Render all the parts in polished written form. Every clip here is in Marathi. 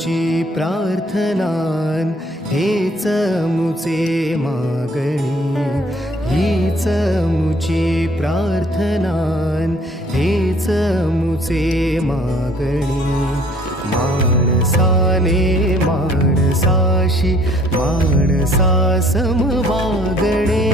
मुची प्रार्थनान हेच मुचे मागणी, हीच मुची प्रार्थनान हेच मुचे मागणी. माणसाने माणसाशी माणसा सम वागणे,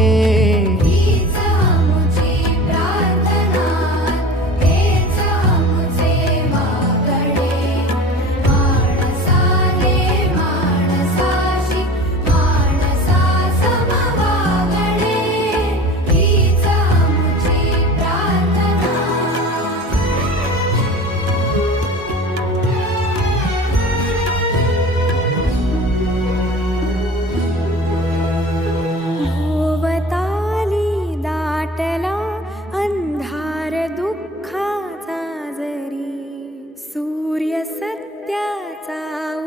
सूर्य सत्याचा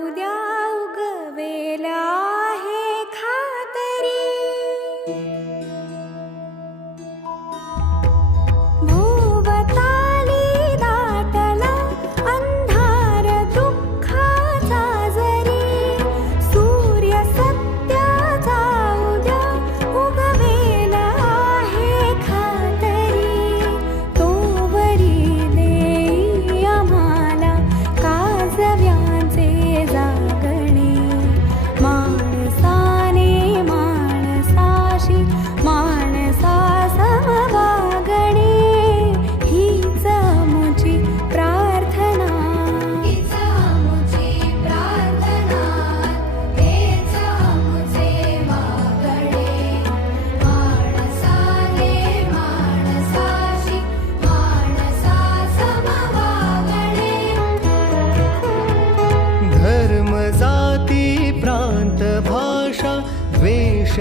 उद्या उगवेला आहे खातरी. भोवताली दाटला अंधार दुःखाचा जरी, सूर्य सत्याचा उद्या उगवेला आहे खातरी. तोवरी देई आम्हाला काजव्यांचे जागणे, माणसाने माणसाशी माणसा सम वागणे, हीच मुची प्रार्थना, हीच मुची प्रार्थना, हेच मुचे मागणे. माणसाने माणसाशी माणसा सम वागणे. धर्म जाती प्रांत भाषा द्वेष